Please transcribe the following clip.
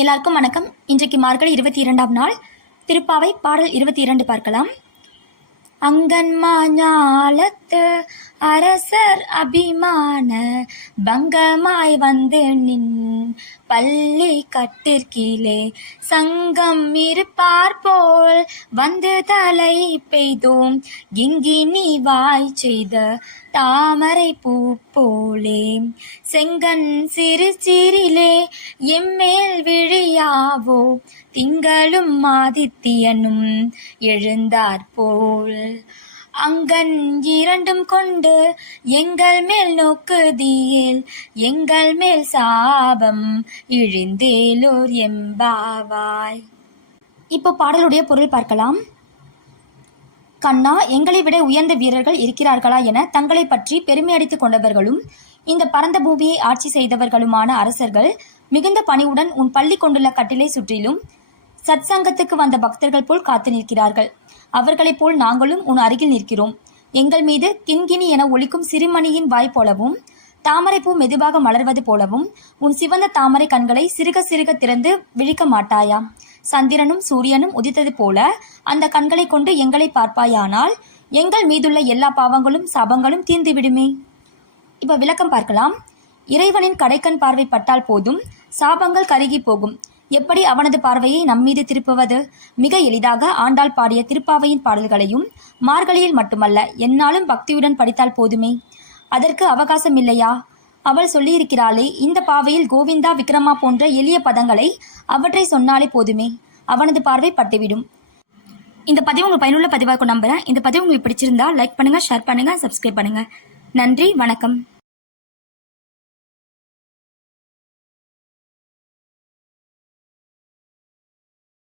எல்லாருக்கும் வணக்கம். இன்றைக்கு மார்கழி 22ஆம் நாள். திருப்பாவை பாடல் 22 பார்க்கலாம். அங்கன்மா ஞாலத்து அரசர் அபிமான பங்கமாய் வந்து நின் பள்ளி கட்டிற்கீழே சங்கம் இருப்பார் போல் வந்து தலை பெய்தோம் கிங்கினி வாய் செய்த தாமரை பூ போலே செங்கன் சிறு சிறிலே எம்மேல் விழியாவோ திங்களும் ஆதித்தியனும் எழுந்தார் போல் அங்கன் இரண்டும் கொண்டு எங்கள் மேல் நோக்குதியேல் எங்கள் மேல் சாபம் இழிந்தேலோர் எம்பாவாய். இப்போ பாடலுடைய பொருள் பார்க்கலாம். கண்ணா, எங்களை விட உயர்ந்த வீரர்கள் இருக்கிறார்களா என தங்களை பற்றி பெருமை அடித்துக் கொண்டவர்களும் இந்த பரந்த பூமியை ஆட்சி செய்தவர்களுமான அரசர்கள் மிகுந்த பணிவுடன் உன் பள்ளி கொண்டுள்ள கட்டிலை சுற்றிலும் சத்சங்கத்துக்கு வந்த பக்தர்கள் போல் காத்து நிற்கிறார்கள். அவர்களைப் போல் நாங்களும் உன் அருகில் நிற்கிறோம். எங்கள் மீது கிண்கிணி என ஒலிக்கும் சிறுமணியின் வாய் போலவும் தாமரைப்பூ மெதுவாக மலர்வது போலவும் உன் சிவந்த தாமரை கண்களை சிறுக சிறுக திறந்து விழிக்க மாட்டாயா? சந்திரனும் சூரியனும் உதித்தது போல அந்த கண்களை கொண்டு எங்களை பார்ப்பாயானால் எங்கள் மீதுள்ள எல்லா பாவங்களும் சாபங்களும் தீர்ந்து விடுமே. இப்ப விளக்கம் பார்க்கலாம். இறைவனின் கடைக்கண் பார்வை பட்டால் போதும் சாபங்கள் கருகி போகும். எப்படி அவனது பார்வையை நம்மீது திருப்புவது? மிக எளிதாக ஆண்டாள் பாடிய திருப்பாவையின் பாடல்களையும் மார்கழியில் மட்டுமல்ல எந்நாளும் பக்தியுடன் படித்தால் போதுமே. அதற்கு அவகாசம் இல்லையா? அவள் சொல்லியிருக்கிறாளே, இந்த பாவையில் கோவிந்தா விக்ரமா போன்ற எளிய பதங்களை அவற்றை சொன்னாலே போதுமே, அவனது பார்வை பட்டுவிடும். இந்த பதிவு உங்களுக்கு பயனுள்ள பதிவாக நம்புறேன். இந்த பதிவு உங்களுக்கு பிடிச்சிருந்தா லைக் பண்ணுங்க, ஷேர் பண்ணுங்க, சப்ஸ்கிரைப் பண்ணுங்க. நன்றி, வணக்கம்.